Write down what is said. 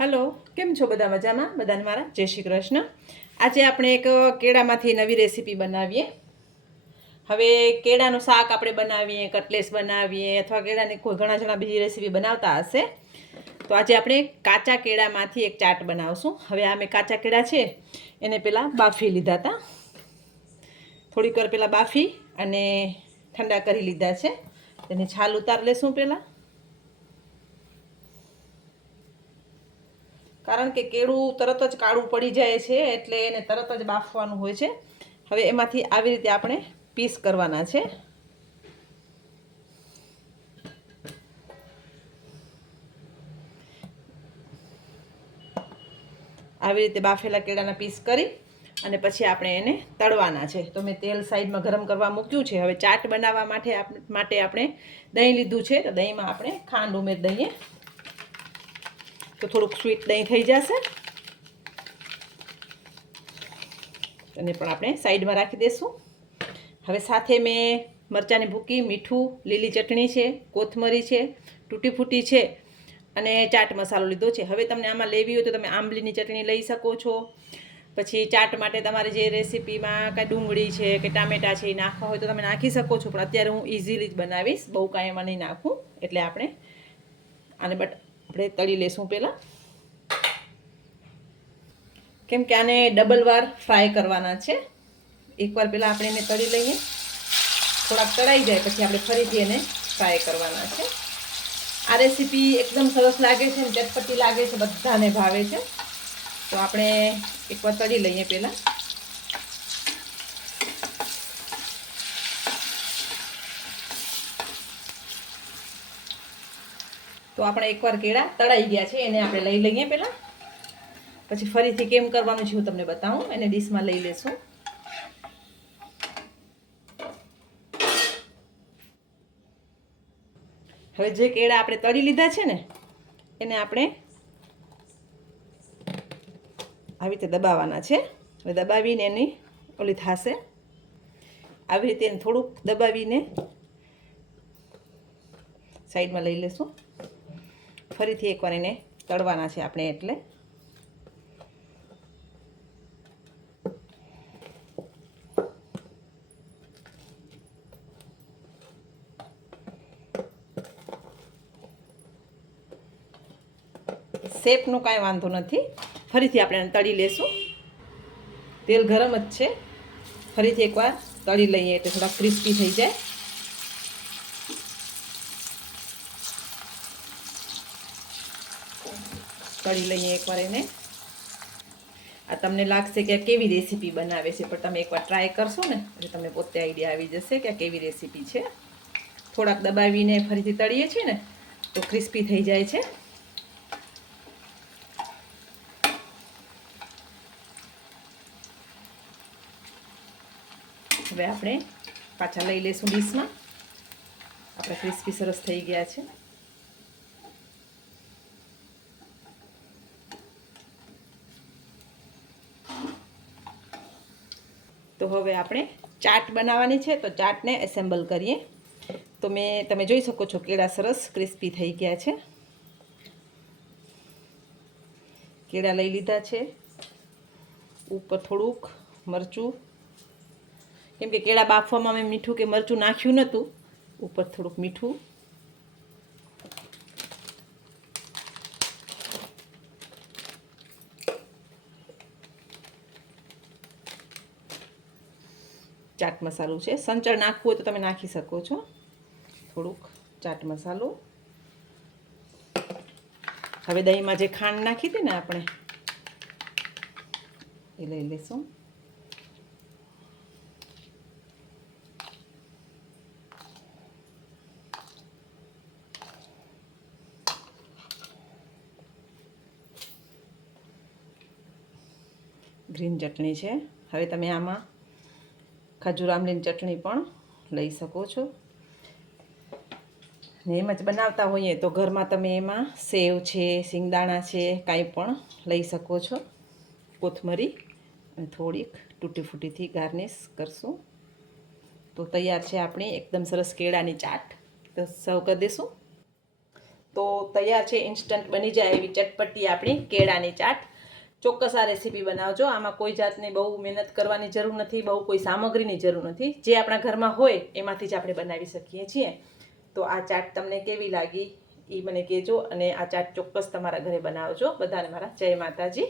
Hello, કેમ છો? બધા મજામાં? બધાને મારા જય શ્રી કૃષ્ણ. આજે આપણે એક કેળામાંથી નવી રેસીપી બનાવીએ. હવે કેળાનું શાક આપણે બનાવીએ, કટલેસ બનાવીએ, અથવા કેળાની કોઈ ઘણા જણા બીજી રેસીપી બનાવતા હશે. તો આજે આપણે કાચા કેળામાંથી એક ચાટ બનાવશું. હવે આ મેં કાચા કેળા છે એને પહેલાં બાફી લીધા હતા. થોડીક વાર પહેલાં બાફી અને ઠંડા કરી લીધા છે. તેની છાલ ઉતાર લેશું પહેલાં, કારણ કે કેળું તરત જ કાળું પડી જાય છે એટલે એને તરત જ બાફવાનું હોય છે. હવે એમાંથી આવી રીતે આપણે પીસ કરવાના છે. આવી રીતે બાફેલા કેળાના પીસ કરી અને પછી આપણે એને તળવાના છે. તો મેં તેલ સાઈડમાં ગરમ કરવા મૂક્યું છે. હવે ચાટ બનાવવા માટે આપણે દહીં લીધું છે. તો દહીંમાં આપણે ખાંડ ઉમેરી દઈએ તો થોડુંક સ્વીટ દહીં થઈ જશે. એને પણ આપણે સાઈડમાં રાખી દઈશું. હવે સાથે મેં મરચાંની ભૂકી, મીઠું, લીલી ચટણી છે, કોથમરી છે, તૂટી ફૂટી છે અને ચાટ મસાલો લીધો છે. હવે તમને આમાં લેવી હોય તો તમે આંબલીની ચટણી લઈ શકો છો. પછી ચાટ માટે તમારે જે રેસીપીમાં કાંઈ ડુંગળી છે કે ટામેટાં છે એ નાખવા હોય તો તમે નાખી શકો છો. પણ અત્યારે હું ઇઝીલી જ બનાવીશ, બહુ કાંઈ એમાં નહીં નાખું. એટલે આપણે તળી લેશું પહેલાં, કેમ કે આને ડબલ વાર ફ્રાય કરવાના છે. એકવાર પહેલાં આપણે એને તળી લઈએ, થોડાક તળાઈ જાય પછી આપણે ફરીથી એને ફ્રાય કરવાના છે. આ રેસીપી એકદમ સરસ લાગે છે અને ચટપટી લાગે છે, બધાને ભાવે છે. તો આપણે એકવાર તળી લઈએ પહેલાં. તો આપણે એકવાર કેળા તળાઈ ગયા છે, એને આપણે લઈ લઈએ પહેલાં. પછી ફરીથી કેમ કરવાનું છે હું તમને બતાવું. એને ડીશમાં લઈ લેશું. હવે જે કેળા આપણે તળી લીધા છે ને એને આપણે આવી રીતે દબાવવાના છે. હવે દબાવીને એની ઓલી થશે. આવી રીતે એને થોડુંક દબાવીને સાઈડમાં લઈ લેશું. ફરીથી એકવાર એને તળવાના છે આપણે. એટલે શેપનો કાંઈ વાંધો નથી. ફરીથી આપણે એને તળી લેશું. તેલ ગરમ જ છે. ફરીથી એકવાર તળી લઈએ એટલે થોડા ક્રિસ્પી થઈ જાય. તળી લઈએ એકવાર એને. આ તમને લાગશે કે આ કેવી રેસીપી બનાવે છે, પણ તમે એકવાર ટ્રાય કરશો ને એટલે તમને પોતે આઈડિયા આવી જશે કે આ કેવી રેસીપી છે. થોડાક દબાવીને ફરીથી તળીએ છીએ ને તો ક્રિસ્પી થઈ જાય છે. હવે આપણે પાછા લઈ લઈશું ડીશમાં. આપણા ક્રિસ્પી સરસ થઈ ગયા છે. તો હવે આપણે ચાટ બનાવવાની છે. તો ચાટને એસેમ્બલ કરીએ. તો તમે જોઈ શકો છો કેળા સરસ ક્રિસ્પી થઈ ગયા છે. કેળા લઈ લીધા છે. ઉપર થોડુંક મરચું, કેમ કે કેળા બાફવામાં મેં મીઠું કે મરચું નાખ્યું નહોતું. ઉપર થોડુંક મીઠું, ચાટ મસાલો છે. સંચળ નાખવું હોય તો તમે નાખી શકો છો. થોડુંક ચાટ મસાલો. હવે દહીંમાં જે ખાંડ નાખી હતી ને આપણે એ લઈ લઈશું. ગ્રીન ચટણી છે. હવે તમે આમાં ખજૂર આમલીની ચટણી પણ લઈ શકો છો. ને એમ જ બનાવતા હોઈએ તો ઘરમાં તમે એમાં સેવ છે, સિંગદાણા છે, કાંઈ પણ લઈ શકો છો. કોથમરી અને થોડીક તૂટી ફૂટીથી ગાર્નિશ કરશું. તો તૈયાર છે આપણી એકદમ સરસ કેળાની ચાટ. તો સર્વ કરી દઈશું. તો તૈયાર છે, ઇન્સ્ટન્ટ બની જાય એવી ચટપટી આપણી કેળાની ચાટ. ચોક્કસ આ રેસીપી બનાવજો. આમાં કોઈ જાતની બહુ મહેનત કરવાની જરૂર નથી, બહુ કોઈ સામગ્રીની જરૂર નથી. જે આપણા ઘરમાં હોય એમાંથી જ આપણે બનાવી શકીએ છીએ. તો આ ચાટ તમને કેવી લાગી એ મને કહેજો, અને આ ચાટ ચોક્કસ તમારા ઘરે બનાવજો. બધાને મારા જય માતાજી.